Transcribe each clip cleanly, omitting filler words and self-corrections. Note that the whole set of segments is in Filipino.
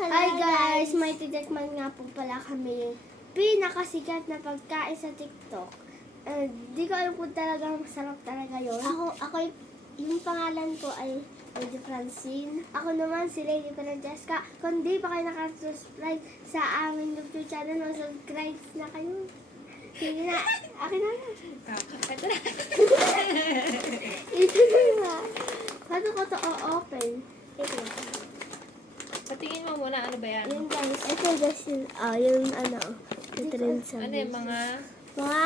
Hi guys! May titikman nga po pala kami pinakasikat na pagkain sa TikTok. Di ko alam kung talagang masarap talaga yun. Yung pangalan ko ay Lady Francine. Ako naman si Lady Francesca. Kung di pa kayo nakasubscribe sa aming YouTube channel, mag-subscribe na kayo. Sige na, akin na. Ito na. Ito na. Paano ko ito o-open? Ito na. Patingin mo muna, ano ba yan? Yun guys, ito guys yung ito rin sa Ano yung mga mga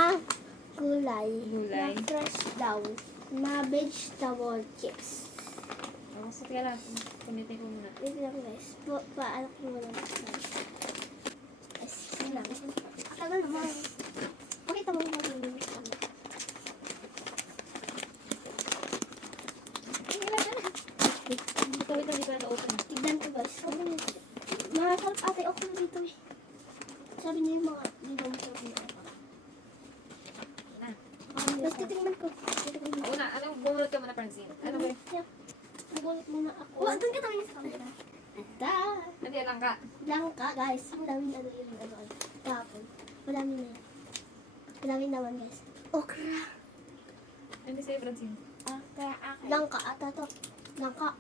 gulay. Gulay. Na fresh daw. Mga vegetable chips. Oh, so kaya lang, punitin ko muna. Wait lang guys. Paano ko muna. Yes, yun lang. Akala naman. Pakita mo yung mga Wait lang, di pa na-open. tignan ko guys. Masarap ate, okay na dito eh. Sabi niya yung mga dito mo sarap na. Na. Tapos titingnan ko. Una, anong bumulot ka muna, Francine? Ano ba? Nagulit muna ako. Oh, doon ka tayo sa camera. Ata. Hindi, lang ka. Langka guys. Madami na yung tapon. Madami na yan. Madami naman guys. Okra. Hindi sa'yo, Francine. Langka. Ata to. Langka.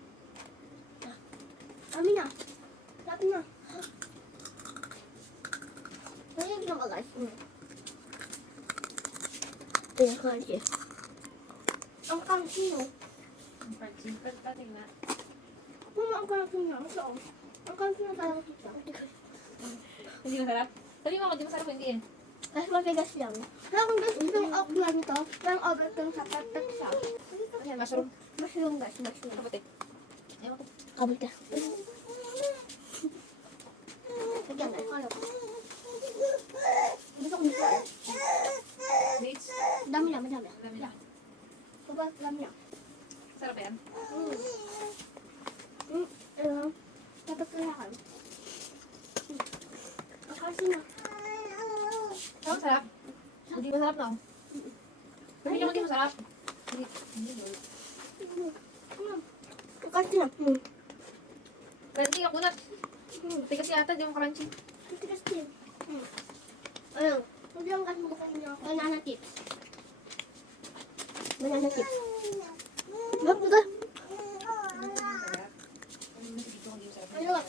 Amin na. Lapin na. Ayun lang ka guys. Ayun kanji. Ang kanji no. Francine, pating na. Mama, ang kanji na. Ang kanji na talaga kita. Hindi masarap? Sabi mo ako, di masarap hindi eh. Mas matigas lang. Parang guys, itong okra nito, parang agad kang sa tatak siya. Ayan, mushroom. Mushroom guys, mushroom. Kabuti. Ewan ko. Kabul ka. Lagyan na, kaya ko. Gusto ko nito. Dates. Dami na, madami. Dami na. Sobrang dami na. Sarap ba yan? Dapat kalakan. Ang kasi na. Ano masarap? Hindi masarap na. Sabi niyo hindi masarap. Hindi. Ang kasi na. Crunchy ako na. Tigas yata, di mo crunchy. Ang tigas din. Ayun. Huwag lang kasi mo kayo niya. Banana chips. Banana chips. Mahap ka. Ano ka?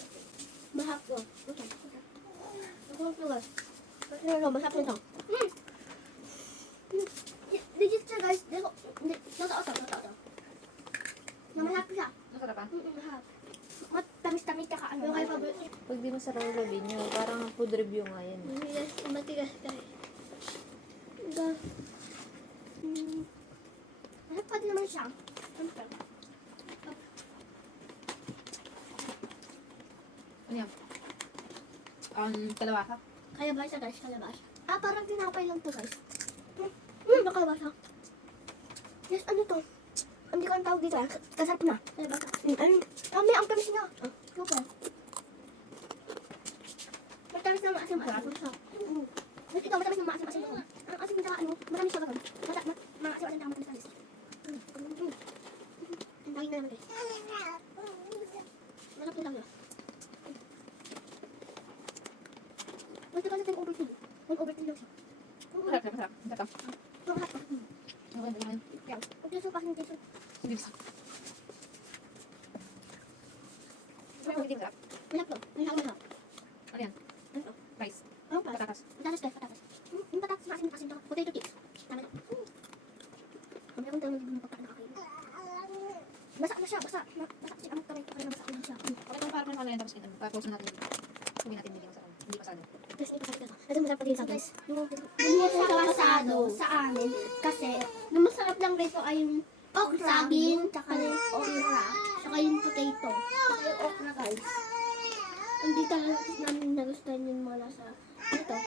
Mahap ko. Mahap ko guys. Ano, mahap nito. Legit siya guys. Totoo. Mahap siya. Masarap ah? Mahap. Matamis-tamis ka ano. Yung kay favorite. Pag di masarap ang sabihin nyo, parang food review nga yan. Matigas guys. Mahap pa din naman siya. Ano yan? Kalawasa? Kalabasa guys, kalabasa. Parang tinapay lang to guys. Kalabasa. Yes, ano to? Hindi ko ang tawag dito. Kasarap na. Kalabasa. Kami, ang tamis na. Super. Matamis na maasim. Ito, matamis na maasim. Ang asim na ano, matamis siya gagawin. Maasim na matamis. Ang dahil na naman guys. Malap na lang yun. Wala ka natin overthink. May overthink lang siya. Masarap na, masarap. Masarap. Masarap. Okay, naman. Huwag yung supa, hindi yung Hindi masarap. Hindi masarap. Masarap to. Masarap. Ano yan? Ano to? Rice. Ano pa? Patatas. Patatas guys, patatas. Yung patatas na asin to. Potato chips. Tama na. Mamaya kung tayo nagiging pagkain nakakain. Basa na siya, basa. Basa kasi ang kamay ko kaya nabasa na siya. Okay, ito parang ano yan, tapos tapos natin. Sabihin natin hindi masarap. Hindi pasado. Guys, ito kasi ito. Ito masarap pa din sa guys. Yung sa pasado sa amin. Kasi, yung masarap lang rito ay yung saging, tsaka yung okra, tsaka yung potato. Tsaka yung okra guys. Hindi talaga namin nagustuhan yung mga nasa ito.